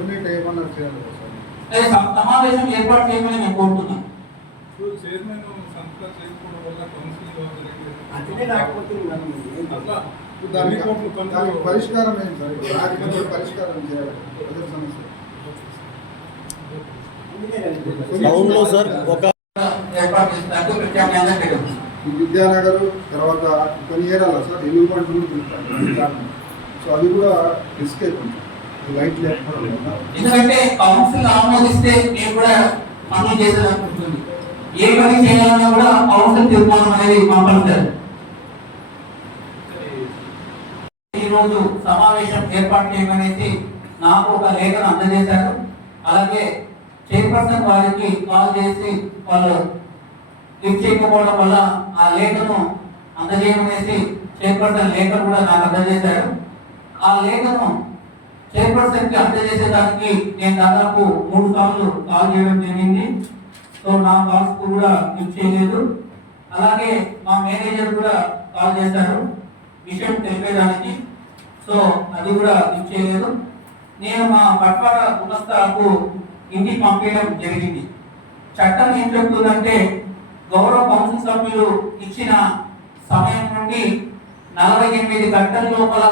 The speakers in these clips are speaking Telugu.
ఏమన్నా చేయాలి సమావేశం ఏర్పాటు చేయమని మేము కోరుతున్నాం. ఇప్పుడు చైర్మన్ సంతకాలు చేయకపోవడం వల్ల కౌన్సిల్ అందుకే రాకపోతుంది మేడం ఇది. అట్లా దానికి ఎన్ని కోట్లు పనులు- దానికి పరిష్కారం సార్? పరిష్కారం చేయాలి. సమస్య. టౌన్లో సార్ ఒక విద్యానగర్ తర్వాత కొన్ని ఏరియాలో సార్ పంటలు పెడతారు సో అది కూడా రిస్క్ అవుతుంది ఎందుకంటే కౌన్సిల్ ఆమోదిస్తే నేను కూడా పనులు చేసేదనుకుంటుంది ఏ పని చేయాలన్నా కూడా కౌన్సిల్ తీర్మానం అనేది కంపల్సరీ ఈరోజు సమావేశం ఏర్పాటు చేయమనేసి నాకు ఒక లేఖను అందజేశారు. అలాగే చైర్పర్సన్ వారికి కాల్ చేసి వాళ్ళు లిఫ్ట్ చేయకపోవడం వల్ల ఆ లేఖను అందజేయమనేసి చైర్పర్సన్ లేఖను కూడా నాకు అందజేశారు. ఆ లేఖను చైర్పర్సన్కి అందజేసేదానికి నేను దాదాపు మూడు సార్లు కాల్ చేయడం జరిగింది. సో నా కాల్స్ కూడా లిఫ్ట్ చేయలేదు. అలాగే మా మేనేజర్ కూడా కాల్ చేశారు. విషయం తెలిపేదానికి. సో అది కూడా లిఫ్ట్ చేయలేదు. నేను మా పట్వాడ గుమస్తాకు ఇంటికి పంపించడం జరిగింది. చట్టం ఏం చెప్తుందంటే గౌరవ కౌన్సిల్ సభ్యులు ఇచ్చిన సమయం నుండి నలభై ఎనిమిది గంటల లోపల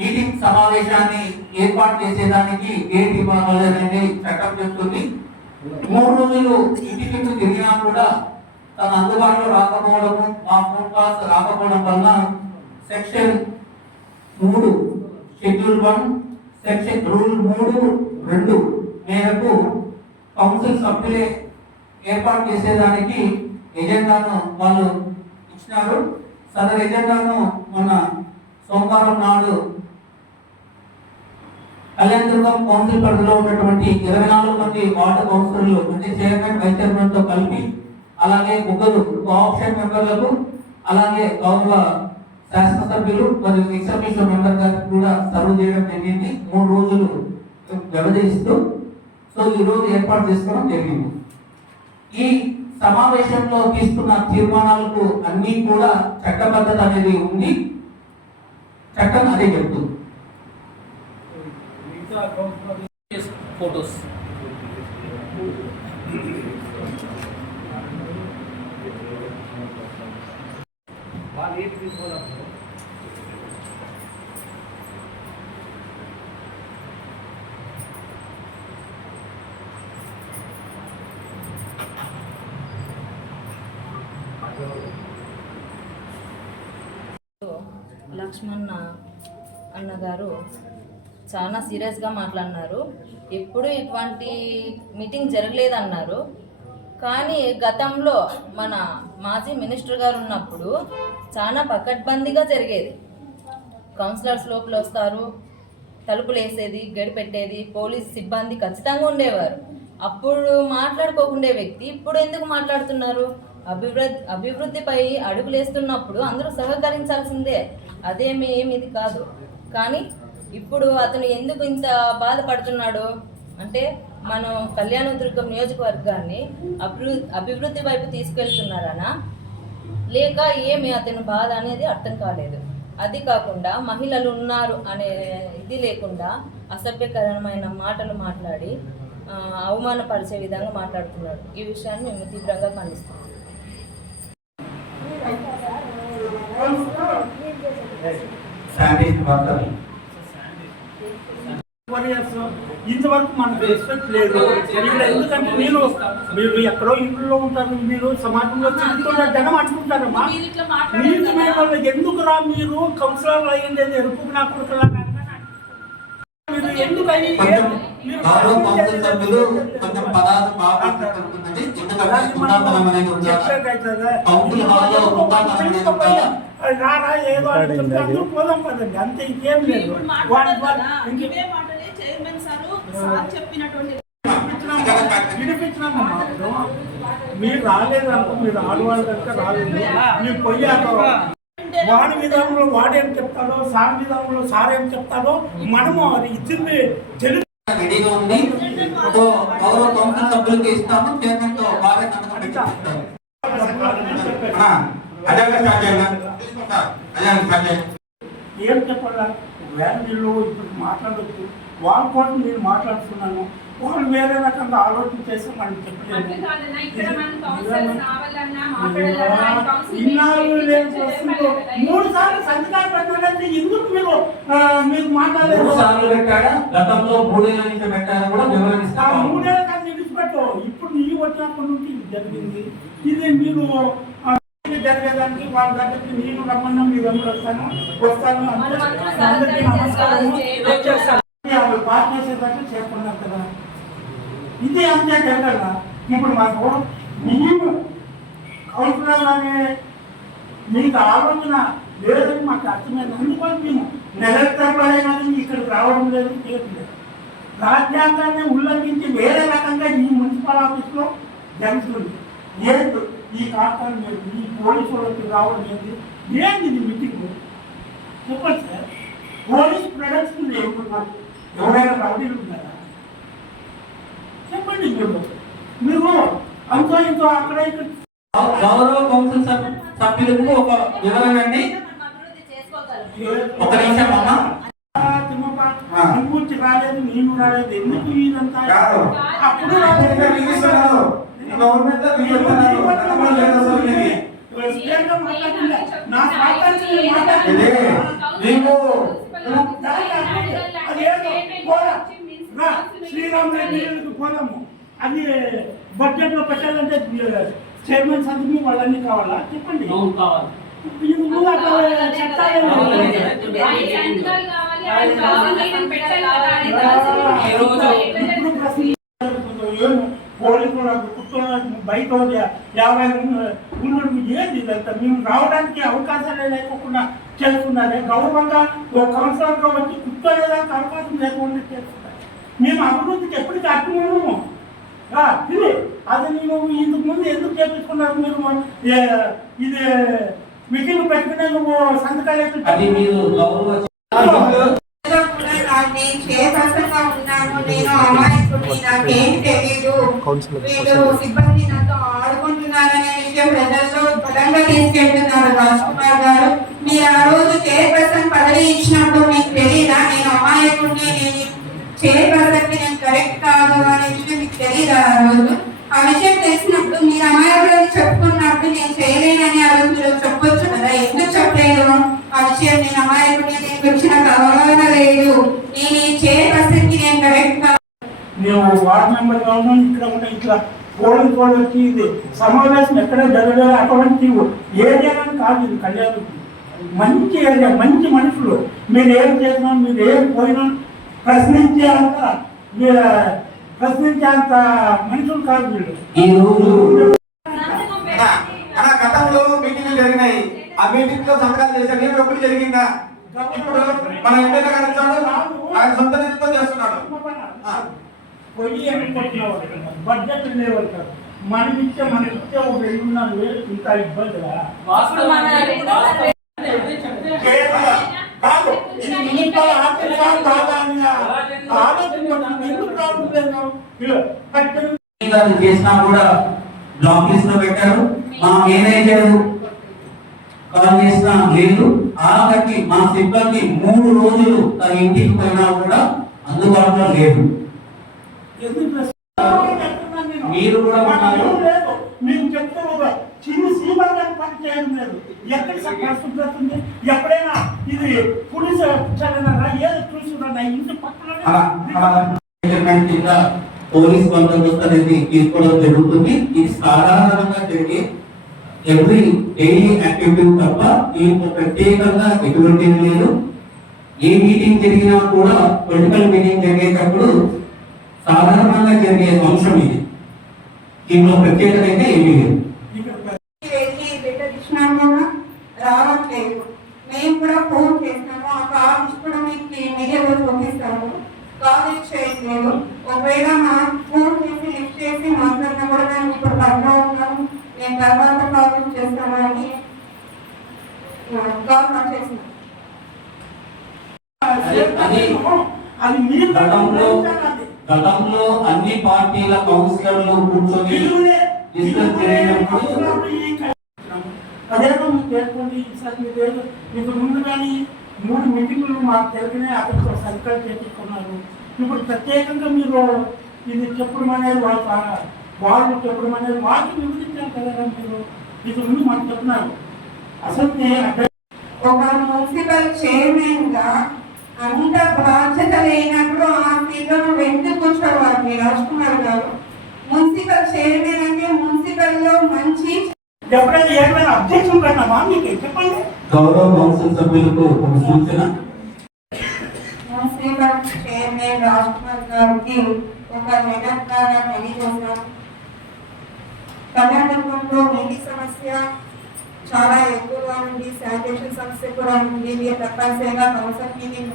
మీటింగ్ సమావేశాన్ని ఏర్పాటు చేసేదానికి డేట్ ఇవ్వాలనేది చట్టం చెప్తుంది. మూడు రోజులు ఇంటి చుట్టూ తిరిగినా కూడా తన అందుబాటులో రాకపోవడము మా ఫోన్ కాల్స్ రాకపోవడం వల్ల సెక్షన్ మూడు షెడ్యూల్ వన్ సెక్షన్ రూల్ మూడు రెండు మేరకు కౌన్సిల్ సభ్యులే ఏర్పాటు చేసేదానికి ఎజెండాను వాళ్ళు ఇచ్చినారు. సదర్ ఎజెండాను మొన్న సోమవారం నాడు కళ్యాణదుర్గం కౌన్సిల్ పరిధిలో ఉన్నటువంటి ఇరవై నాలుగు మంది వార్డు కౌన్సిలర్లు అంటే చైర్మన్ వైస్ చైర్మన్తో కలిపి అలాగే ముగ్గురు కోఆప్షన్ మెంబర్లకు అలాగే గౌరవ శాసనసభ్యులు మరియు ఎగ్జామినేషన్ మెంబర్ గారికి కూడా సర్వ్ చేయడం జరిగింది. మూడు రోజులు వ్యవధిస్తూ సో ఈ రోజు ఏర్పాటు చేసుకోవడం జరిగింది. ఈ సమావేశంలో తీసుకున్న తీర్మానాలకు అన్నీ కూడా చట్టబద్ధత అనేది ఉంది. చట్టం అదే చెప్తుంది. ఫొటోస్ వాళ్ళు ఏది తీసుకోవాలి లక్ష్మణ అన్నగారు చాలా సీరియస్గా మాట్లాడినారు. ఎప్పుడు ఇటువంటి మీటింగ్ జరగలేదన్నారు. కానీ గతంలో మన మాజీ మినిస్టర్ గారు ఉన్నప్పుడు చాలా పకడ్బందీగా జరిగేది. కౌన్సిలర్స్ లోపల వస్తారు తలుపులు వేసేది గడిపెట్టేది పోలీస్ సిబ్బంది ఖచ్చితంగా ఉండేవారు. అప్పుడు మాట్లాడుకోకుండే వ్యక్తి ఇప్పుడు ఎందుకు మాట్లాడుతున్నారు? అభివృద్ధి అభివృద్ధిపై అడుగులేస్తున్నప్పుడు అందరూ సహకరించాల్సిందే. అదేమి ఏమి ఇది కాదు. కానీ ఇప్పుడు అతను ఎందుకు ఇంత బాధపడుతున్నాడు? అంటే మనం కళ్యాణదుర్గం నియోజకవర్గాన్ని అభివృద్ధి అభివృద్ధి వైపు తీసుకెళ్తున్నారనా? లేక ఏమి అతని బాధ అనేది అర్థం కాలేదు. అది కాకుండా మహిళలు ఉన్నారు అనే ఇది లేకుండా అసభ్యకరమైన మాటలు మాట్లాడి అవమానపరిచే విధంగా మాట్లాడుతున్నాడు ఈ విషయాన్ని మేము తీవ్రంగా ఖండిస్తాం శానిటేషన్ ఇంతవరకు మనకు రెస్పెక్ట్ లేదు. ఇక్కడ ఎందుకంటే నేను మీరు ఎక్కడో ఇంట్లో ఉంటారు మీరు సమాజంలో తిరుగుతున్న జనం అనుకుంటారమ్మా మీకు మేము వాళ్ళు ఎందుకు రా మీరు? కౌన్సిలర్ అయ్యింది ఎరుపు నా కొడుకులా మీరు ఎందుకు అయ్యి? మీరు ఉండాలి. రారా ఏదో అని చెప్తే అందరూ పోదాం పదండి. అంతే ఇంకేం లేదు వాడి వాడి ఇంక ఇవే మాటలే చైర్మన్ సారు చెప్పినటువంటి. మీరు? రాలేదు అనుకో మీరు ఆడవాళ్ళు కనుక రాలేదు. మీరు పోయాక వాడి విధానంలో వాడేం చెప్తాడో సార్ విధానంలో సార్ ఏం చెప్తాడో మనము అది ఇచ్చింది తెలుగు రెడీగా ఉంది. సో గౌరవ కౌన్సిల్ సభ్యులకి ఇస్తాము. చైర్మన్తో వారే సంతకం పెట్టిస్తారు అజాగా స్టార్ట్ చేయండి అజాగా స్టార్ట్ చేయండి ఏం చెప్పాలా? వేరే వీళ్ళు ఇప్పుడు మాట్లాడొచ్చు వాళ్ళ కోసం నేను మాట్లాడుతున్నాను. వాళ్ళు వేరే రకంగా ఆలోచన చేసి మనం చెప్పలేదు. ఇన్నాళ్ళు వస్తుందో కదా. మూడు సార్లు సంతకాలు పెట్టాలంటే ఎందుకు మీరు మీరు మాట్లాడలేదు? మూడు సార్లు పెట్టాడా? గతంలో మూడేళ్ళ నుంచి కూడా మూడేళ్ళ కాదు విడిచిపెట్టు ఇప్పుడు నీ వచ్చినప్పటి నుంచి ఇది జరిగింది. ఇది మీరు జరిగేదానికి వాళ్ళ దగ్గరికి నేను రమ్మన్నా మీరు వస్తాను. వస్తాను. అందరికీ. వాళ్ళు బాగా చేసేటట్టు చేయకున్నారు కదా. ఇది అంతే కదా ఇప్పుడు మాకు మేము కౌన్సిలర్ అనే మీకు ఆలోచన లేదని మాకు అర్థమైంది. అందుకని మేము నిరంతరమైన ఇక్కడికి రావడం లేదు చేయట్లేదు రాజ్యాంగాన్ని ఉల్లంఘించి వేరే రకంగా ఈ మున్సిపల్ ఆఫీస్లో జరుగుతుంది. ఏంటి ఈ కాస్తాను మీరు ఈ పోలీసు వాళ్ళకి రావడం ఏంటి? ఏంటి ఇది మీటింగ్? చెప్పండి సార్. పోలీస్ ప్రొడక్షన్ ఏమిటో ఎవరైనా రౌడీలు ఉన్నారా చెప్పండి మీరు. మీరు అంతో ఇంతో అక్కడ ఇక్కడ గౌరవ కౌన్సిల్ సభ్- సభ్యులకు ఒక వివరణ అండి. ఒక నిమిషం అమ్మా. నువ్వు రాలేదు నేను రాలేదు. ఎందుకు ఇదంతా. అప్పుడు గవర్నమెంట్. నా మాట్లాడుతున్నా. మీకు శ్రీరామ్ రెడ్డి పోదాము అది బడ్జెట్లో పెట్టాలంటే చైర్మన్ సంతకం వాళ్ళన్నీ కావాలా చెప్పండి కావాలి, ఇప్పుడు ప్రశ్న బయట యాభై ఉన్న- ఏంది ఇదంతా మేము రావడానికి అవకాశాలే లేకుండా చేస్తున్నారే. గౌరవంగా ఒక కౌన్సిలర్గా వచ్చి కూర్చోలేదానికి అవకాశం లేకుండా చేస్తున్నారు. మేము అభివృద్ధికి ఎప్పటికీ ఇది అది నేను ఇంతకు ముందు ఎందుకు చేపించుకున్నారు మీరు? ఇది మీటింగ్ పెట్టుకునే నువ్వు సంతకాలు అది మీరు గౌరవ నేను అమాయకుడిని. నాకేం వీళ్ళు సిబ్బంది నాతో ఆడుకుంటున్నారనే విషయం ప్రజల్లో బలంగా తీసుకెళ్తున్నారు రాజ్ కుమార్ గారు. మీరు ఆ రోజు చైర్పర్సన్ పదవి ఇచ్చినప్పుడు మీకు తెలియదా నేను అమాయకుడిని నేను చైర్పర్సన్కి నేను కరెక్ట్ కాదు అనే విషయం మీకు తెలియదా ఆ రోజు? ఆ విషయం తెలిసినప్పుడు మీరు అమాయకుడు చెప్పుకున్నప్పుడు నేను చేయలేనని ఆ రోజు మీరు చెప్పొచ్చు కదా? ఎందుకు చెప్పలేదు? ఆ విషయం నేను అమాయకుడిని దీనికి వచ్చిన అవగాహన లేదు. నేను ఈ చైర్పర్సన్కి నేను కరెక్ట్ కాదు మేము వార్డ్ మెంబర్ కావాలి ఇక్కడ ఉన్న ఇట్లా పోలింగ్ కూడా వచ్చి ఇది. సమావేశం ఎక్కడ జరగలేదు అటువంటి ఏరియా కాదు ఇది కళ్యాణ్. మంచి ఏరియా మంచి మనుషులు. మీరు ఏం చేసినా మీరు ఏం పోయినా ప్రశ్నించే అంత మీరు ప్రశ్నించే అంత మనుషులు కాదు వీళ్ళు. ఈ రోజు సంతకం అన్న, అన్న, గతంలో మీటింగ్లు జరిగినాయి. ఆ మీటింగ్లో సంతకాలు చేశారు. ఏమి ఎప్పుడు జరిగిందా? ఇప్పుడు మన ఎమ్మెల్యే గారు వచ్చాడు. ఆయన సొంత నిధితో చేస్తున్నాడు. బడ్జెట్ లేవు కాదు మనం ఇచ్చే ఒక వేలు. ఇంత ఇబ్బందిగా ఇప్పుడు మన రెండోసారి కేవలం కాదు ఆలోచించండి ఎందుకు రావట్లేదు చేసినా కూడా బ్లాక్ లిస్ట్లో పెట్టారు. మా మేనేజర్ కాల్ చేసినా లేదు ఆఖరికి మా సిబ్బంది మూడు రోజులు తన ఇంటికి పోయినా కూడా అందుబాటులో లేదు? మీరు కూడా ఉన్నారు. మేము ఒక చిన్న సీమంగా పని చేయడం లేదు. ఎక్కడ పరిశుభ్రత ఉంది ఎప్పుడైనా ఇది పులిస్ చదివినారా? ఏదో చూసుకున్నా ఇంటి పక్కన పోలీస్ బందోబస్తు అనేది తీసుకోవడం జరుగుతుంది. ఇది సాధారణంగా జరిగే ఎవ్రీ డైలీ యాక్టివిటీ తప్ప దీంట్లో ప్రత్యేకంగా ఎటువంటి లేదు. ఏ మీటింగ్ జరిగినా కూడా పొలిటికల్ మీటింగ్ జరిగేటప్పుడు సాధారణంగా జరిగే అంశం ఇది. దీంట్లో ప్రత్యేకత అయితే ఏమీ లేదు ఇక్కడ వెళ్ళి బిడ్డ ఇచ్చినాము కూడా రావట్లేదు మేము కూడా ఫోన్ చేస్తాము ఆ కాల్ కూడా మీకు మీడియాలో చూపిస్తాము కాల్ లిఫ్ట్ చేయట్లేదు. ఒకవేళ మా ఫోన్ చేసి లిఫ్ట్ చేసి మాట్లాడినా కూడా మేము ఇప్పుడు పనిలో ఉన్నాము నేను తర్వాత కాల్ లిఫ్ట్ చేస్తామని కాల్ కట్ చేస్తున్నాం అది మీరు గతంలో గతంలో అన్ని పార్టీల కౌన్సిలర్లు కూర్చొని డిస్కస్ చేసినప్పుడు అదేదో మీకు పేర్కొండి ఈసారి మీ పేరు. మీకు ముందు కానీ మూడు మీటింగ్లు మాకు తెలిపినాయి అక్కడికి సర్కల్ చేపించుకున్నారు ఇప్పుడు ప్రత్యేకంగా మీరు ఇది చెప్పడం అనేది వాళ్ళు చెప్పడం అనేది వాళ్ళకి వివరించారు కదా మీరు. ఇది ముందు మాకు చెప్తున్నారు. అసలు నేను ఒక మున్సిపల్ చైర్మన్గా అంత బాధ్యత లేనప్పుడు ఆ సీట్లో నువ్వు ఎందుకు కూర్చోవాలి. రాజ్ కుమార్ గారు మున్సిపల్ చైర్మన్ అంటే మున్సిపల్లో మంచి ఎప్పుడైతే ఏమైనా అబ్జెక్షన్ పెట్టామా మీకు చెప్పండి? గౌరవ కౌన్సిల్ సభ్యులకు ఒక సూచన. మున్సిపల్ చైర్మన్ రాజ్ కుమార్ గారికి ఒక లెటర్ ద్వారా తెలియజేశాం కర్ణాటకంలో నీటి సమస్య చాలా ఎక్కువగా ఉంది. శానిటేషన్ సమస్య కూడా ఉంది. మీరు తప్పనిసరిగా కౌన్సిల్ మీటింగ్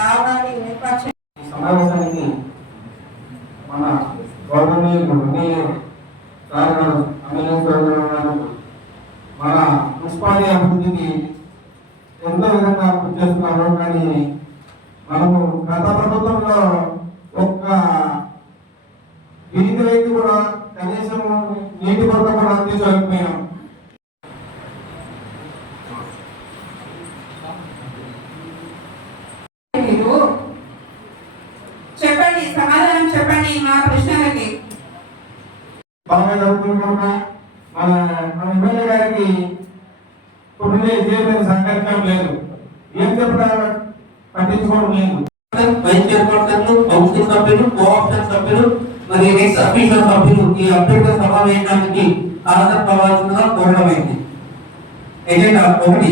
రావాలి. ఏర్పాటు సమావేశానికి మన గౌరవనీయులు వినయ సార్ గారు మన మున్సిపాలిటీ అభివృద్ధిని ఎంతో విధంగా అభివృద్ధి చేస్తున్నారు కానీ మనము గత ప్రభుత్వంలో ఒక్క వీధి రైతు కూడా కనీసం నీటి కొరత కూడా తీసుకోలేకపోయాం చెప్పండి సమాధానం చెప్పండి మా ప్రశ్నలకి బాగా మన మన ఎమ్మెల్యే గారికి కొన్ని చేయలేదు లేదు. ఏం చెప్పడా పట్టించుకోవడం లేదు. వైస్ చైర్పర్సన్లు కౌన్సిల్ సభ్యులు కోఆప్షన్ సభ్యులు అఫీషియల్ సభ్యులు ఈ అభ్యర్థుల సమావేశానికి హాజరు కావాల్సిందిగా కోరడమైంది. ఎజెండా ఒకటి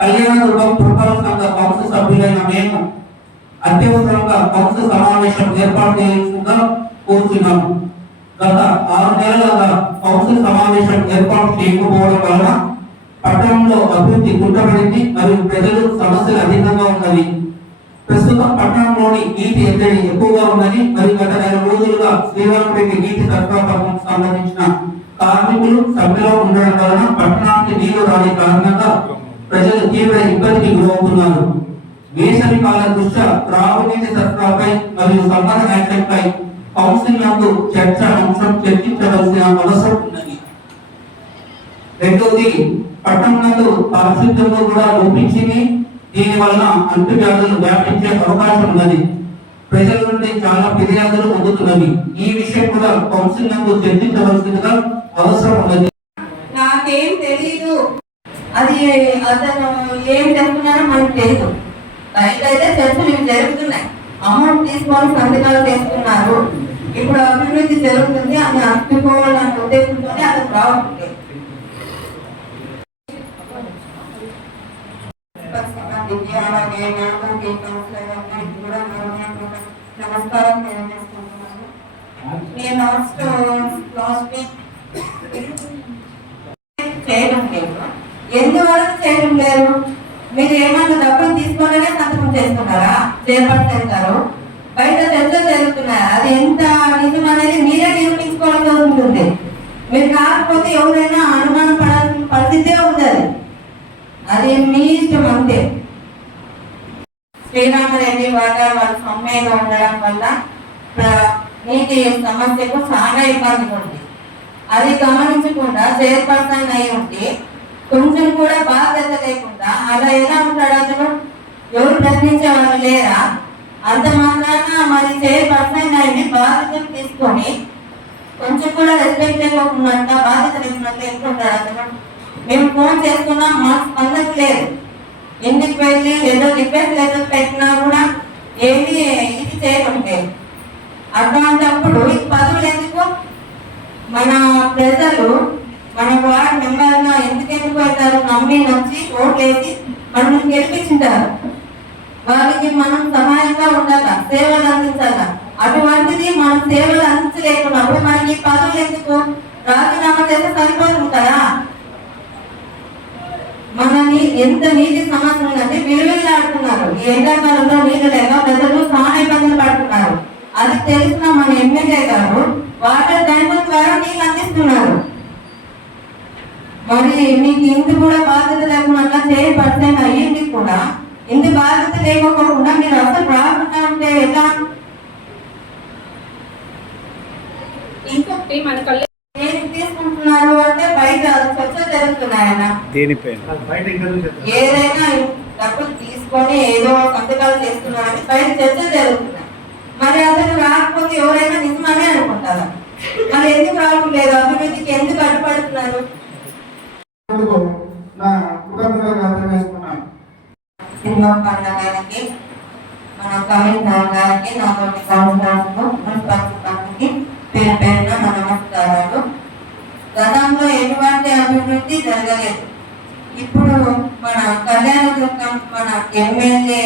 కళ్యాణ దుర్గం పురపాలక సంఘ కౌన్సిల్ సభ్యులైన మేము అత్యవసరంగా కౌన్సిల్ సమావేశం ఏర్పాటు చేయాల్సిందిగా కోరుతున్నాము గత ఆరు నెలలుగా కౌన్సిల్ సమావేశం ఏర్పాటు చేయకపోవడం వలన పట్టణంలో అభివృద్ధి కుంటపడింది మరియు ప్రజలు సమస్యలు అధికంగా ఉన్నవి. ప్రస్తుతం పట్టణంలోని నీటి ఎద్దడి ఎక్కువగా ఉన్నది మరియు గత నెల రోజులుగా శ్రీవారంపేట నీటి సరఫరా పథకం సంబంధించిన కార్మికులు సమ్మెలో ఉండడం వలన పట్టణానికి నీరు రాని కారణంగా ప్రజలు తీవ్ర ఇబ్బందికి గురవుతున్నారు. వేసవి కాల దృష్ట్యా త్రాగునీటి సరఫరాపై మరియు సంబంధ యాక్షన్ పై కౌన్సిల్ నందు చర్చ అంశం చర్చించవలసిన అవసరం ఉన్నది. రెండవది పట్టణం నందు పారిశుద్ధ్యంలో కూడా లోపించింది దీని వలన అంటువ్యాధులు వ్యాపించే అవకాశం ఉన్నది. ప్రజల నుండి చాలా ఫిర్యాదులు పొందుతున్నవి ఈ విషయం కూడా కౌన్సిల్ నందు చర్చించవలసిందిగా అవసరం ఉన్నది. నాకేం తెలియదు అది అతను ఏం చెప్తున్నారో మనకు తెలియదు బయట అయితే చర్చలు ఇవి జరుగుతున్నాయి. అమౌంట్ తీసుకొని సంతకాలు చేస్తున్నారు. ఇప్పుడు అభివృద్ధి జరుగుతుంది అని అందుకోవాలన్న ఉద్దేశంతోనే అది రావట్లేదు. సిబ్బందికి అలాగే నాకు నమస్కారం తెలియజేసుకుంటున్నాను నేను లాస్ట్ లాస్ట్ వీక్ చేయడం లేదు. ఎందువల్ల చేయడం లేదు? మీరు ఏమన్నా డబ్బులు తీసుకునే సంతకం చేస్తున్నారా? చేపట్టి చేస్తారు బయట చర్చలు జరుగుతున్నాయి. అది ఎంత నిజం అనేది మీరే నిరూపించుకోవాల్సి ఉంటుంది మీరు కాకపోతే ఎవరైనా అనుమానం పడాల్సిన పరిస్థితే ఉంటుంది. అది మీ ఇష్టం అంతే. శ్రీరామరెడ్డి వాటర్ వాళ్ళ సమ్మెగా ఉండడం వల్ల నీటి సమస్యకు చాలా ఇబ్బంది ఉంది. అది గమనించకుండా చైర్పర్సన్ అయి ఉంటే కొంచెం కూడా బాధ్యత లేకుండా అలా ఎలా ఉంటాడు అతను? ఎవరు ప్రశ్నించే వాళ్ళు లేరా? అంత మాత్రాన మరి చేయబడిన ఆయన్ని బాధ్యతలు తీసుకొని కొంచెం కూడా రెస్పెక్ట్ లేకుండా బాధ్యత లేకున్నట్టు ఎట్లుంటాడు అతను. మేము ఫోన్ చేసుకున్నాం మాకు స్పందన లేదు. ఎందుకు వెళ్ళి ఏదో ఏదైనా డబ్బులు తీసుకొని ఏదో సంతకాలు చేస్తున్నారని పైన చర్చ జరుగుతున్నాయి. మరి అతను రాకపోతే ఎవరైనా నిజమనే అనుకుంటారా? మరి ఎందుకు రావడం లేదు అభివృద్ధికి ఎందుకు అడ్డుపడుతున్నారు? గారికి మన కవిత గారికి నా కొన్ని సంవత్సరాలకు మున్సిపాలిటీ పేరు పేరున నమస్కారాలు. గతంలో ఎటువంటి అభివృద్ధి జరగలేదు. ఇప్పుడు మన కళ్యాణ దుర్గం మన ఎమ్మెల్యే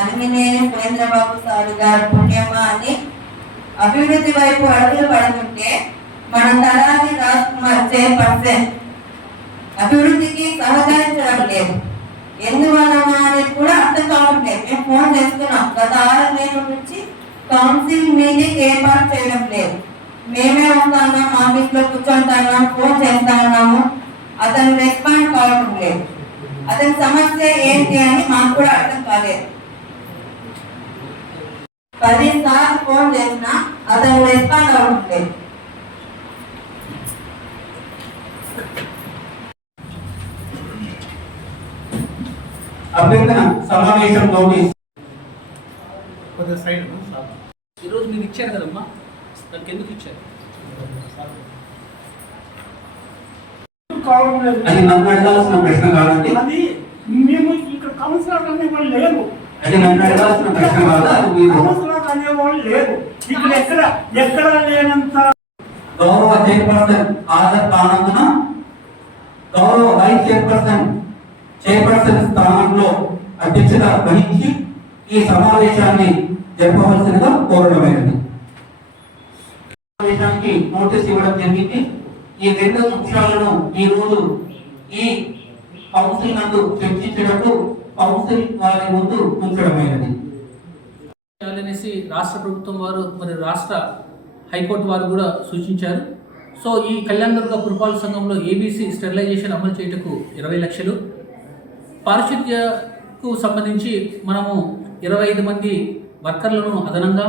అలిమినేని సురేంద్రబాబు సార్ గారు పుణ్యమా అని అభివృద్ధి వైపు అడుగులు పడుతుంటే మన తరాది రాజ్ కుమార్ చైర్పర్సన్ అభివృద్ధికి సహకరించడం లేదు. ఎందువలన అనేది కూడా అర్థం కావట్లేదు మేము ఫోన్ చేస్తున్నాం. గత ఆరు నెలల నుంచి కౌన్సిల్ మీటింగ్ ఏర్పాటు చేయడం లేదు. మేమే వస్తున్నాం ఆఫీస్లో కూర్చుంటున్నాం ఫోన్ చేస్తున్నాము. అతను రెస్పాండ్ కావడం లేదు. అతని సమస్య ఏంటి అని మాకు కూడా అర్థం కాలేదు. పది సార్లు ఫోన్ చేసినా అతను రెస్పాండ్ అవ్వడం లేదు. అభ్యర్థన సమావేశం నోటీస్ కొద్దిగా సైడ్ ఈరోజు మీరు ఇచ్చారు కదమ్మా? దానికి ఎందుకు ఇచ్చారు కావడం లేదు అది నన్ను అడగాల్సిన ప్రశ్న కాదండి. అది మేము ఇక్కడ కౌన్సిలర్ అనేవాళ్ళు లేరు. అది నన్ను అడగాల్సిన ప్రశ్న కాదు అది మీరు. కౌన్సిలర్ అనేవాళ్ళు లేరు. ఇక్కడ ఎక్కడ ఎక్కడ లేనంత గౌరవ చైర్పర్సన్ హాజరు కానందున గౌరవ వైస్ చైర్పర్సన్ చైర్పర్సన్ స్థానంలో అధ్యక్షత వహించి ఈ సమావేశాన్ని జరపవలసినగా కోరడమైనది సమావేశానికి నోటీస్ ఇవ్వడం జరిగింది. ఈ రెండు అంశాలను ఈ రోజు ఈ కౌన్సిల్ నందు చర్చించడకు కౌన్సిల్ వారి ముందు ఉంచడమైనది. అనేసి రాష్ట్ర ప్రభుత్వం వారు మరి రాష్ట్ర హైకోర్టు వారు కూడా సూచించారు. సో ఈ కళ్యాణదుర్గ పురపాలక సంఘంలో ఏబీసీ స్టెరిలైజేషన్ అమలు చేయుటకు ఇరవై లక్షలు. పారిశుద్ధ్యకు సంబంధించి మనము ఇరవై ఐదు మంది వర్కర్లను అదనంగా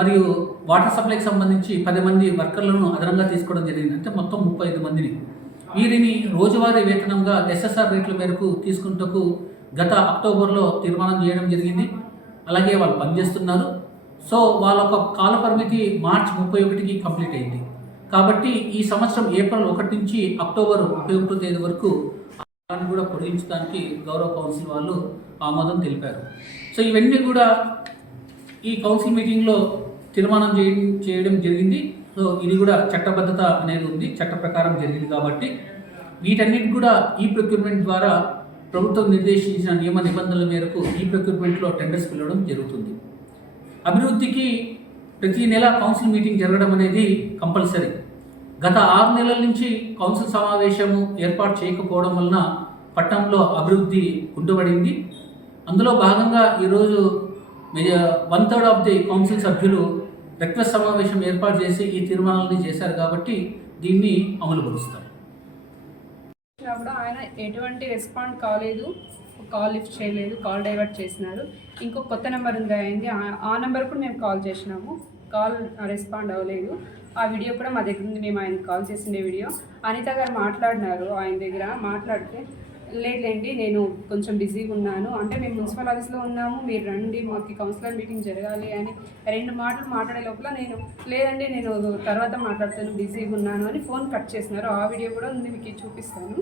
మరియు వాటర్ సప్లైకి సంబంధించి పది మంది వర్కర్లను అదనంగా తీసుకోవడం జరిగింది. అంటే మొత్తం ముప్పై ఐదు మందిని. వీరిని రోజువారీ వేతనంగా ఎస్ఎస్ఆర్ రేట్ల మేరకు తీసుకుంటకు గత అక్టోబర్లో తీర్మానం చేయడం జరిగింది. అలాగే వాళ్ళు పనిచేస్తున్నారు సో వాళ్ళ ఒక కాల పరిమితి మార్చ్ ముప్పై ఒకటికి కంప్లీట్ అయింది. కాబట్టి ఈ సంవత్సరం ఏప్రిల్ ఒకటి నుంచి అక్టోబర్ ముప్పై ఒకటో తేదీ వరకు దాన్ని కూడా పొడిగించడానికి గౌరవ కౌన్సిల్ వాళ్ళు ఆమోదం తెలిపారు. సో ఇవన్నీ కూడా ఈ కౌన్సిల్ మీటింగ్లో తీర్మానం చేయడం చేయడం జరిగింది. సో ఇది కూడా చట్టబద్ధత అనేది ఉంది. చట్ట ప్రకారం జరిగింది కాబట్టి. వీటన్నిటి కూడా ఈ ప్రొక్యూర్మెంట్ ద్వారా ప్రభుత్వం నిర్దేశించిన నియమ నిబంధనల మేరకు ఈ ప్రొక్యూర్మెంట్లో టెండర్స్ పిలవడం జరుగుతుంది. అభివృద్ధికి ప్రతి నెల కౌన్సిల్ మీటింగ్ జరగడం అనేది కంపల్సరీ గత ఆరు నెలల నుంచి కౌన్సిల్ సమావేశము ఏర్పాటు చేయకపోవడం వలన పట్టణంలో అభివృద్ధి కుంటుపడింది. అందులో భాగంగా ఈరోజు one third of the council సభ్యులు రిక్వెస్ట్ సమావేశం ఏర్పాటు చేసి ఈ తీర్మానాలని చేశారు కాబట్టి దీన్ని అమలుపరుస్తారు. ఆయన ఎటువంటి రెస్పాండ్ కాలేదు. కాల్ లిఫ్ట్ చేయలేదు కాల్ డైవర్ట్ చేసినారు. ఇంకో కొత్త నెంబర్ ఉంది అయింది. ఆ- ఆ నెంబర్ కూడా మేము కాల్ చేసినాము. కాల్ రెస్పాండ్ అవ్వలేదు. ఆ వీడియో కూడా మా దగ్గర ఉంది మేము ఆయన కాల్ చేసిండే వీడియో. అనిత గారు మాట్లాడినారు ఆయన దగ్గర. మాట్లాడితే లేదులేండి నేను కొంచెం బిజీగా ఉన్నాను. అంటే మేము మున్సిపల్ ఆఫీస్లో ఉన్నాము మీరు రండి మాకు కౌన్సిలర్ మీటింగ్ జరగాలి అని రెండు మాటలు మాట్లాడే లోపల నేను లేదండి నేను తర్వాత మాట్లాడతాను బిజీగా ఉన్నాను అని ఫోన్ కట్ చేసినారు ఆ వీడియో కూడా ఉంది మీకు చూపిస్తాను.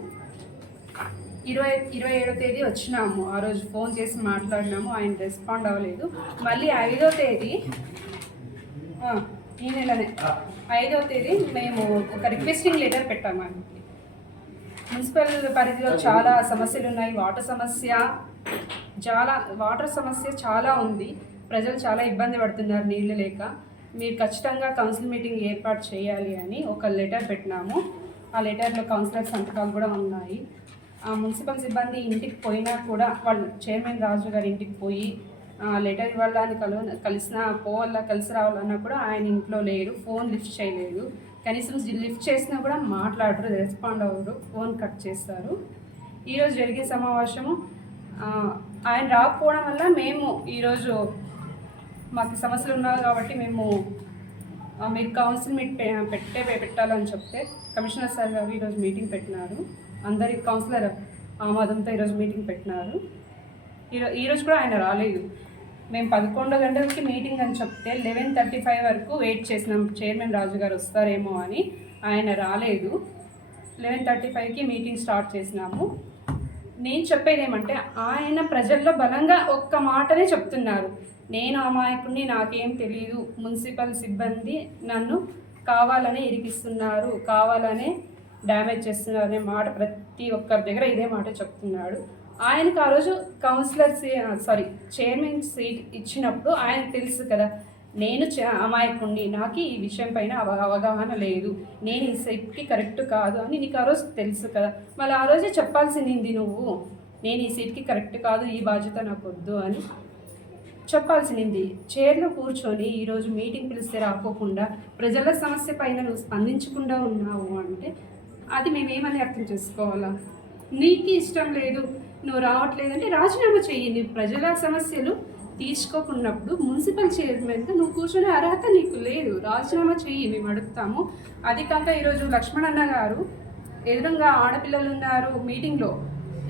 ఇరవై ఇరవై ఏడో తేదీ వచ్చినాము ఆ రోజు ఫోన్ చేసి మాట్లాడినాము ఆయన రెస్పాండ్ అవ్వలేదు. మళ్ళీ ఐదో తేదీ ఈ నెలనే ఐదో తేదీ మేము ఒక రిక్వెస్టింగ్ లెటర్ పెట్టాము ఆయనకి. మున్సిపల్ పరిధిలో చాలా సమస్యలు ఉన్నాయి. వాటర్ సమస్య చాలా వాటర్ సమస్య చాలా ఉంది. ప్రజలు చాలా ఇబ్బంది పడుతున్నారు నీళ్ళు లేక. మీరు ఖచ్చితంగా కౌన్సిల్ మీటింగ్ ఏర్పాటు చేయాలి అని ఒక లెటర్ పెట్టినాము. ఆ లెటర్లో కౌన్సిలర్ సంతకాలు కూడా ఉన్నాయి. ఆ మున్సిపల్ సిబ్బంది ఇంటికి పోయినా కూడా వాళ్ళు చైర్మన్ రాజు గారి ఇంటికి పోయి ఆ లెటర్ ఇవ్వాలని కలు కలిసినా పోవాలా కలిసి రావాలన్నా కూడా ఆయన ఇంట్లో లేరు ఫోన్ లిఫ్ట్ చేయలేదు. కనీసం లిఫ్ట్ చేసినా కూడా మాట్లాడరు రెస్పాండ్ అవ్వరు ఫోన్ కట్ చేస్తారు. ఈరోజు జరిగే సమావేశము ఆయన రాకపోవడం వల్ల మేము ఈరోజు మాకు సమస్యలు ఉన్నాయి కాబట్టి మేము మీరు కౌన్సిల్ మీట్ పెట్టే పెట్టాలని చెప్తే కమిషనర్ సార్ గారు ఈరోజు మీటింగ్ పెట్టినారు. అందరి కౌన్సిలర్ ఆమోదంతో ఈరోజు మీటింగ్ పెట్టినారు. ఈరోజు ఈరోజు కూడా ఆయన రాలేదు. మేము పదకొండు గంటలకి మీటింగ్ అని చెప్తే లెవెన్ థర్టీ ఫైవ్ వరకు వెయిట్ చేసినాం. చైర్మన్ రాజు గారు వస్తారేమో అని. ఆయన రాలేదు. లెవెన్ థర్టీ ఫైవ్కి మీటింగ్ స్టార్ట్ చేసినాము. నేను చెప్పేది ఏమంటే ఆయన ప్రజల్లో బలంగా ఒక్క మాటనే చెప్తున్నారు. నేను అమాయకుడిని నాకేం తెలియదు మున్సిపల్ సిబ్బంది నన్ను కావాలనే ఇరికిస్తున్నారు. కావాలనే డ్యామేజ్ చేస్తున్నారు అనే మాట ప్రతి ఒక్కరి దగ్గర ఇదే మాట చెప్తున్నాడు. ఆయనకు ఆ రోజు కౌన్సిలర్ సారీ చైర్మన్ సీట్ ఇచ్చినప్పుడు ఆయన తెలుసు కదా నేను చ- అమాయకుణ్ణి నాకు ఈ విషయం పైన అవ అవగాహన లేదు నేను ఈ సీట్కి కరెక్ట్ కాదు అని నీకు ఆ రోజు తెలుసు కదా. మళ్ళీ ఆ రోజే చెప్పాల్సింది నువ్వు నేను ఈ సీట్కి కరెక్ట్ కాదు ఈ బాధ్యత నాకు వద్దు అని చెప్పాల్సింది చైర్లో కూర్చొని ఈరోజు మీటింగ్ పిలిస్తే రాకోకుండా ప్రజల సమస్య పైన నువ్వు స్పందించకుండా ఉన్నావు అంటే అది మేమేమని అర్థం చేసుకోవాలా? నీకు ఇష్టం లేదు నువ్వు రావట్లేదంటే రాజీనామా చెయ్యి నీ ప్రజల సమస్యలు తీసుకోకున్నప్పుడు మున్సిపల్ చైర్మన్గా నువ్వు కూర్చునే అర్హత నీకు లేదు. రాజీనామా చెయ్యి మేము అడుగుతాము. అది కాక ఈరోజు లక్ష్మణ్ అన్న గారు ఎదురుగా ఆడపిల్లలు ఉన్నారు మీటింగ్లో.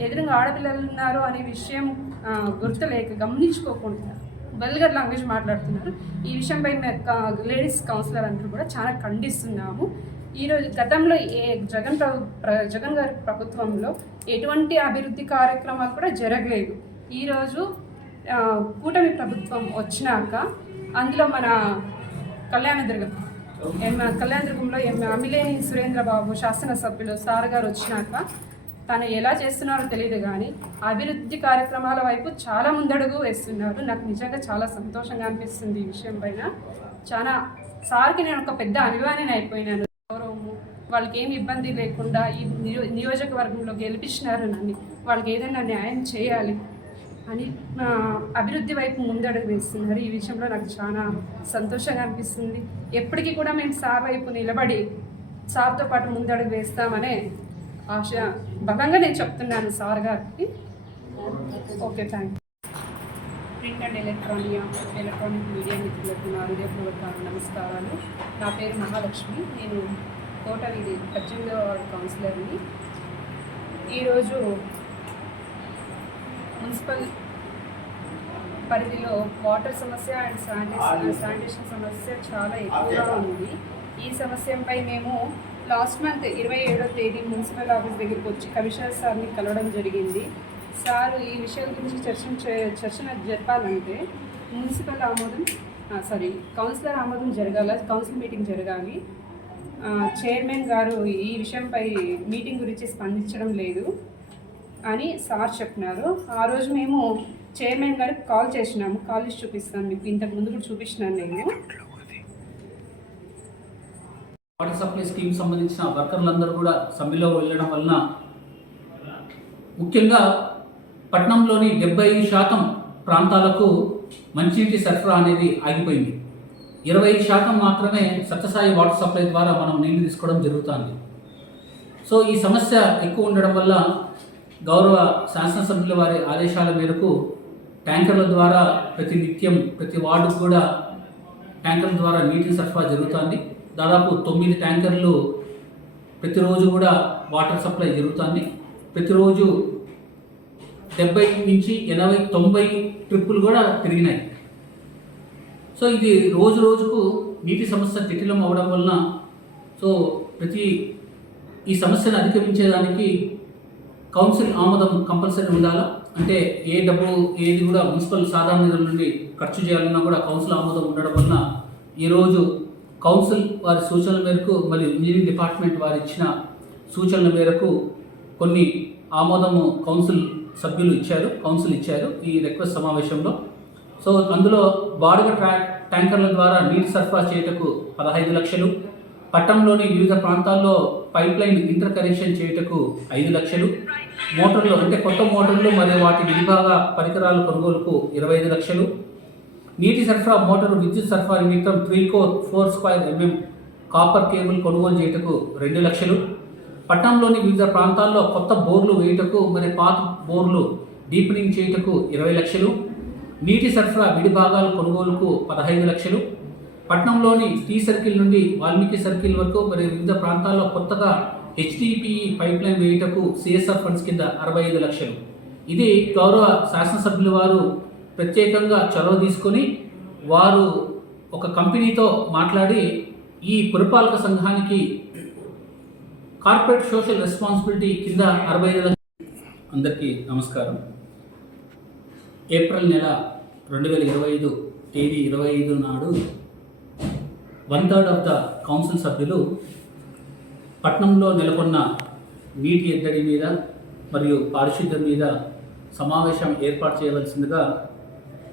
ఎదురుగా ఆడపిల్లలు ఉన్నారు అనే విషయం గుర్తులేక గమనించుకోకుండా వల్గర్ లాంగ్వేజ్ మాట్లాడుతున్నారు. ఈ విషయంపై మేము లేడీస్ కౌన్సిలర్ అందరూ కూడా చాలా ఖండిస్తున్నాము. ఈరోజు గతంలో ఏ జగన్ ప్రభు ప్ర- జగన్ గారి ప్రభుత్వంలో ఎటువంటి అభివృద్ధి కార్యక్రమాలు కూడా జరగలేదు. ఈరోజు కూటమి ప్రభుత్వం వచ్చినాక అందులో మన కళ్యాణదుర్గం ఎం కళ్యాణదుర్గంలో ఎం అమిలేని సురేంద్రబాబు శాసనసభ్యులు సార్ గారు వచ్చినాక తను ఎలా చేస్తున్నారో తెలియదు కానీ అభివృద్ధి కార్యక్రమాల వైపు చాలా ముందడుగు వేస్తున్నారు. నాకు నిజంగా చాలా సంతోషంగా అనిపిస్తుంది ఈ విషయం పైన. చాలా సార్కి నేను ఒక పెద్ద అభిమానిని అయిపోయినాను. వాళ్ళకి ఏమి ఇబ్బంది లేకుండా ఈ నియో నియోజకవర్గంలో గెలిపించినారు నన్ను. వాళ్ళకి ఏదైనా న్యాయం చేయాలి అని అభివృద్ధి వైపు ముందడుగు వేస్తున్నారు. ఈ విషయంలో నాకు చాలా సంతోషంగా అనిపిస్తుంది. ఎప్పటికీ కూడా మేము సార్ వైపు నిలబడి సార్తో పాటు ముందడుగు వేస్తామనే ఆశ బలంగా నేను చెప్తున్నాను సార్ గారికి. ఓకే థ్యాంక్ ప్రింట్ అండ్ ఎలక్ట్రానియా ఎలక్ట్రానిక్ మీడియా మిత్రులకు నా హృదయపూర్వక నమస్కారాలు. నా పేరు మహాలక్ష్మి. నేను కోటవీధి పద్దెనిమిదవ వార్డు కౌన్సిలర్ని. ఈరోజు మున్సిపల్ పరిధిలో వాటర్ సమస్య అండ్ శానిటేషన్ శానిటేషన్ సమస్య చాలా ఎక్కువగా ఉంది. ఈ సమస్యపై మేము లాస్ట్ మంత్ ఇరవై ఏడో తేదీ మున్సిపల్ ఆఫీస్ దగ్గరికి వచ్చి కమిషనర్ సార్ని కలవడం జరిగింది. సార్ ఈ విషయాల గురించి చర్చించే చర్చన జరపాలంటే మున్సిపల్ ఆమోదం సారీ కౌన్సిలర్ ఆమోదం జరగాల కౌన్సిల్ మీటింగ్ జరగాలి. చైర్మన్ గారు ఈ విషయంపై మీటింగ్ గురించి స్పందించడం లేదు అని సార్ చెప్పినారు. ఆ రోజు మేము చైర్మన్ గారికి కాల్ చేసినాము. కాల్ లిస్ట్ చూపిస్తాను మీకు. ఇంతకు ముందు కూడా చూపించినాను నేను. వాటర్ సప్లై స్కీమ్ సంబంధించిన వర్కర్లందరూ కూడా సమ్మెలో వెళ్ళడం వలన ముఖ్యంగా పట్టణంలోని డెబ్బై శాతం ప్రాంతాలకు మంచినీటి సరఫరా అనేది ఆగిపోయింది. ఇరవై శాతం మాత్రమే సత్యసాయి వాటర్ సప్లై ద్వారా మనం నీళ్ళు తీసుకోవడం జరుగుతుంది. సో ఈ సమస్య ఎక్కువ ఉండడం వల్ల గౌరవ శాసనసభ్యుల వారి ఆదేశాల మేరకు ట్యాంకర్ల ద్వారా ప్రతి నిత్యం ప్రతి వార్డుకు కూడా ట్యాంకర్ల ద్వారా నీటిని సరఫరా జరుగుతుంది. దాదాపు తొమ్మిది ట్యాంకర్లు ప్రతిరోజు కూడా వాటర్ సప్లై జరుగుతుంది. ప్రతిరోజు డెబ్బై నుంచి ఎనభై తొంభై ట్రిప్పులు కూడా పెరిగినాయి సో ఇది రోజు రోజుకు నీటి సమస్య జటిలం అవడం వలన సో ప్రతి ఈ సమస్యను అధిగమించేదానికి కౌన్సిల్ ఆమోదం కంపల్సరీ ఉండాలా? అంటే ఏ డబ్బు ఏది కూడా మున్సిపల్ సాధారణ నిధుల నుండి ఖర్చు చేయాలన్నా కూడా కౌన్సిల్ ఆమోదం ఉండడం వలన ఈరోజు కౌన్సిల్ వారి సూచనల మేరకు మరియు ఇంజనీరింగ్ డిపార్ట్మెంట్ వారు ఇచ్చిన సూచనల మేరకు కొన్ని ఆమోదము కౌన్సిల్ సభ్యులు ఇచ్చారు కౌన్సిల్ ఇచ్చారు ఈ రిక్వెస్ట్ సమావేశంలో. సో అందులో బాడుగ ట్రా ట్యాంకర్ల ద్వారా నీటి సరఫరా చేయుటకు పదహైదు లక్షలు పట్టణంలోని వివిధ ప్రాంతాల్లో పైప్ లైన్ ఇంటర్ కనెక్షన్ చేయుటకు ఐదు లక్షలు మోటార్లు అంటే కొత్త మోటార్లు మరియు వాటి విభాగ పరికరాల కొనుగోలుకు ఇరవై ఐదు లక్షలు నీటి సరఫరా మోటారు విద్యుత్ సరఫరా నిమిత్తం three core four square MM copper cable కొనుగోలు చేయుటకు రెండు లక్షలు పట్టణంలోని వివిధ ప్రాంతాల్లో కొత్త బోర్లు వేయుటకు మరి పాత బోర్లు డీపనింగ్ చేయుటకు ఇరవై లక్షలు నీటి సరఫరా విడి భాగాల కొనుగోలుకు పదహైదు లక్షలు. పట్నంలోని టీ సర్కిల్ నుండి వాల్మీకి సర్కిల్ వరకు మరియు వివిధ ప్రాంతాల్లో కొత్తగా హెచ్డిపిఈ పైప్ లైన్ వేయుటకు సిఎస్ఆర్ ఫండ్స్ కింద అరవై ఐదు లక్షలు. ఇది గౌరవ శాసనసభ్యుల వారు ప్రత్యేకంగా చొరవ తీసుకొని వారు ఒక కంపెనీతో మాట్లాడి ఈ పురపాలక సంఘానికి కార్పొరేట్ సోషల్ రెస్పాన్సిబిలిటీ కింద అరవై ఐదు అందరికీ నమస్కారం. ఏప్రిల్ నెల రెండు వేల ఇరవై ఐదు తేదీ ఇరవై ఐదు నాడు one third of the council సభ్యులు పట్నంలో నెలకొన్న నీటి ఎద్దడి మీద మరియు పారిశుద్ధ్యం మీద సమావేశం ఏర్పాటు చేయవలసిందిగా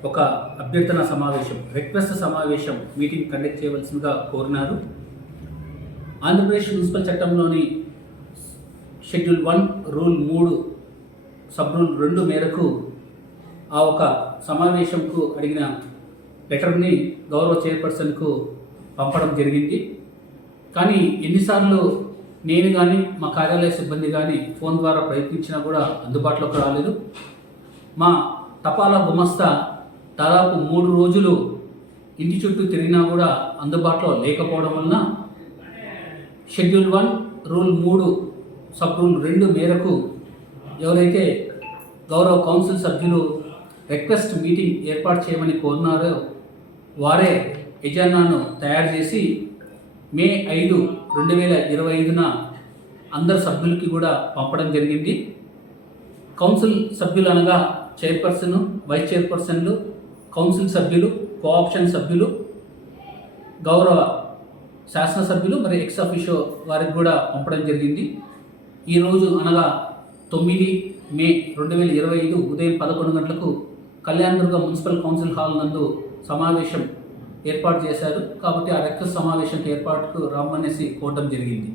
ఒక అభ్యర్థన సమావేశం రిక్వెస్ట్ సమావేశం మీటింగ్ కండక్ట్ చేయవలసిందిగా కోరినారు. ఆంధ్రప్రదేశ్ మున్సిపల్ చట్టంలోని షెడ్యూల్ వన్ రూల్ మూడు సబ్ రూల్ రెండు మేరకు ఆ ఒక సమావేశంకు అడిగిన లెటర్ని గౌరవ చైర్పర్సన్కు పంపడం జరిగింది. కానీ ఎన్నిసార్లు నేను కానీ మా కార్యాలయ సిబ్బంది కానీ ఫోన్ ద్వారా ప్రయత్నించినా కూడా అందుబాటులోకి రాలేదు. మా తపాలా గుమస్తా దాదాపు మూడు రోజులు ఇంటి చుట్టూ తిరిగినా కూడా అందుబాటులో లేకపోవడం వలన షెడ్యూల్ వన్ రూల్ మూడు సబ్ రూల్ రెండు మేరకు ఎవరైతే గౌరవ కౌన్సిల్ సభ్యులు రిక్వెస్ట్ మీటింగ్ ఏర్పాటు చేయమని కోరినారో వారే ఎజెండాను తయారు చేసి మే ఐదు రెండు వేల ఇరవై ఐదున అందరు సభ్యులకి కూడా పంపడం జరిగింది. కౌన్సిల్ సభ్యులు అనగా చైర్పర్సన్ వైస్ చైర్పర్సన్లు కౌన్సిల్ సభ్యులు కోఆప్షన్ సభ్యులు గౌరవ శాసనసభ్యులు మరి ఎక్స్ ఆఫీషో వారికి కూడా పంపడం జరిగింది. ఈరోజు అనగా తొమ్మిది మే రెండు వేల ఇరవై ఐదు ఉదయం పదకొండు గంటలకు కళ్యాణదుర్గ మున్సిపల్ కౌన్సిల్ హాల్ నందు సమావేశం ఏర్పాటు చేశారు. కాబట్టి ఆ రెక్క సమావేశం ఏర్పాటుకు రమ్మనేసి కోరడం జరిగింది.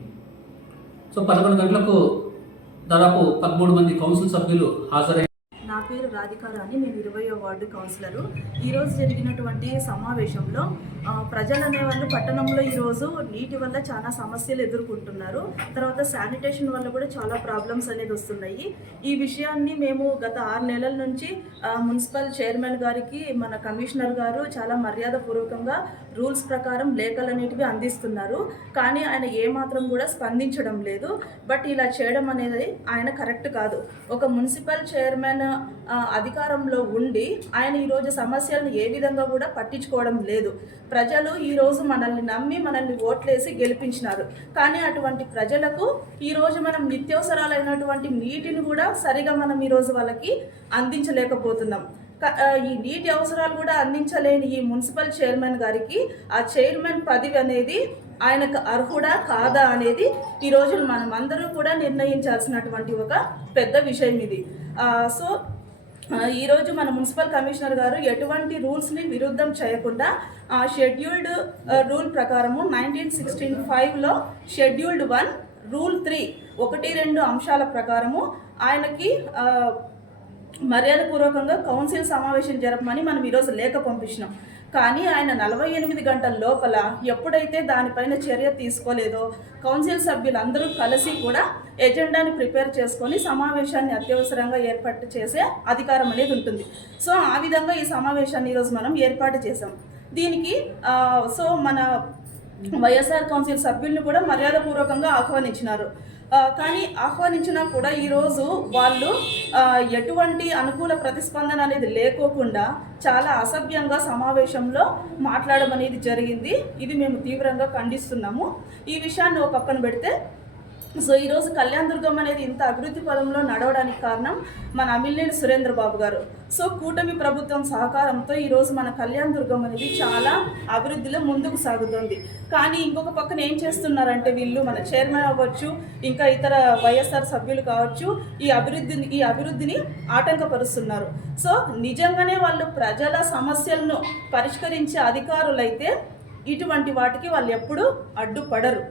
సో పదకొండు గంటలకు దాదాపు పదమూడు మంది కౌన్సిల్ సభ్యులు హాజరై పేరు రాధికా రాణి నేను ఇరవయో వార్డు కౌన్సిలరు. ఈరోజు జరిగినటువంటి సమావేశంలో ప్రజలు అనేవాళ్ళు పట్టణంలో ఈరోజు నీటి వల్ల చాలా సమస్యలు ఎదుర్కొంటున్నారు. తర్వాత శానిటేషన్ వల్ల కూడా చాలా ప్రాబ్లమ్స్ అనేది వస్తున్నాయి. ఈ విషయాన్ని మేము గత ఆరు నెలల నుంచి మున్సిపల్ చైర్మన్ గారికి మన కమిషనర్ గారు చాలా మర్యాదపూర్వకంగా రూల్స్ ప్రకారం లేఖలు అనేటివి అందిస్తున్నారు. కానీ ఆయన ఏమాత్రం కూడా స్పందించడం లేదు. బట్ ఇలా చేయడం అనేది ఆయన కరెక్ట్ కాదు. ఒక మున్సిపల్ చైర్మన్ అధికారంలో ఉండి ఆయన ఈరోజు సమస్యలను ఏ విధంగా కూడా పట్టించుకోవడం లేదు. ప్రజలు ఈరోజు మనల్ని నమ్మి మనల్ని ఓట్లేసి గెలిపించినారు. కానీ అటువంటి ప్రజలకు ఈరోజు మనం నిత్యవసరాలైనటువంటి నీటిని కూడా సరిగా మనం ఈరోజు వాళ్ళకి అందించలేకపోతున్నాం. ఈ నీటి అవసరాలు కూడా అందించలేని ఈ మున్సిపల్ చైర్మన్ గారికి ఆ చైర్మన్ పదవి అనేది ఆయనకు అర్హుడా కాదా అనేది ఈ రోజు మనం అందరూ కూడా నిర్ణయించాల్సినటువంటి ఒక పెద్ద విషయం ఇది. సో ఈరోజు మన మున్సిపల్ కమిషనర్ గారు ఎటువంటి రూల్స్ని విరుద్ధం చేయకుండా ఆ షెడ్యూల్డ్ రూల్ ప్రకారము నైన్టీన్ సిక్స్టీన్ ఫైవ్లో షెడ్యూల్డ్ వన్ రూల్ త్రీ ఒకటి రెండు అంశాల ప్రకారము ఆయనకి మర్యాదపూర్వకంగా కౌన్సిల్ సమావేశం జరపమని మనం ఈరోజు లేఖ పంపించినాం. కానీ ఆయన నలభై ఎనిమిది గంటల లోపల ఎప్పుడైతే దానిపైన చర్య తీసుకోలేదో కౌన్సిల్ సభ్యులందరూ కలిసి కూడా ఎజెండాని ప్రిపేర్ చేసుకొని సమావేశాన్ని అత్యవసరంగా ఏర్పాటు చేసే అధికారం అనేది ఉంటుంది. సో ఆ విధంగా ఈ సమావేశాన్ని ఈరోజు మనం ఏర్పాటు చేసాం దీనికి సో మన వైఎస్ఆర్ కౌన్సిల్ సభ్యుల్ని కూడా మర్యాదపూర్వకంగా ఆహ్వానించినారు. కానీ ఆహ్వానించినా కూడా ఈరోజు వాళ్ళు ఎటువంటి అనుకూల ప్రతిస్పందన అనేది లేకోకుండా చాలా అసభ్యంగా సమావేశంలో మాట్లాడడం అనేది జరిగింది. ఇది మేము తీవ్రంగా ఖండిస్తున్నాము. ఈ విషయాన్ని ఒక పక్కన పెడితే సో ఈరోజు కళ్యాణ దుర్గం అనేది ఇంత అభివృద్ధి పదంలో నడవడానికి కారణం మన అమిలినేని సురేంద్ర బాబు గారు. సో కూటమి ప్రభుత్వం సహకారంతో ఈరోజు మన కళ్యాణ దుర్గం అనేది చాలా అభివృద్ధిలో ముందుకు సాగుతుంది. కానీ ఇంకొక పక్కన ఏం చేస్తున్నారంటే వీళ్ళు మన చైర్మన్ అవ్వచ్చు ఇంకా ఇతర వైఎస్ఆర్ సభ్యులు కావచ్చు ఈ అభివృద్ధిని ఈ అభివృద్ధిని ఆటంకపరుస్తున్నారు. సో నిజంగానే వాళ్ళు ప్రజల సమస్యలను పరిష్కరించే అధికారులైతే ఇటువంటి వాటికి వాళ్ళు ఎప్పుడూ అడ్డుపడరు.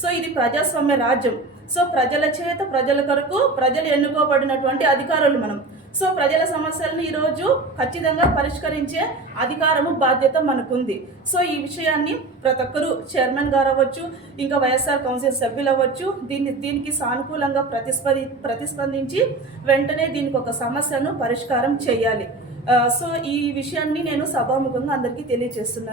సో ఇది ప్రజాస్వామ్య రాజ్యం. సో ప్రజల చేత ప్రజల కొరకు ప్రజలు ఎన్నుకోబడినటువంటి అధికారులు మనం. సో ప్రజల సమస్యలను ఈరోజు ఖచ్చితంగా పరిష్కరించే అధికారము బాధ్యత మనకుంది. సో ఈ విషయాన్ని ప్రతి ఒక్కరూ చైర్మన్ గారు అవ్వచ్చు ఇంకా వైఎస్ఆర్ కౌన్సిల్ సభ్యులు అవ్వచ్చు దీన్ని దీనికి సానుకూలంగా ప్రతిస్పది ప్రతిస్పందించి వెంటనే దీనికి ఒక సమస్యను పరిష్కారం చేయాలి. సో ఈ విషయాన్ని నేను సభాముఖంగా అందరికీ తెలియజేస్తున్నాను.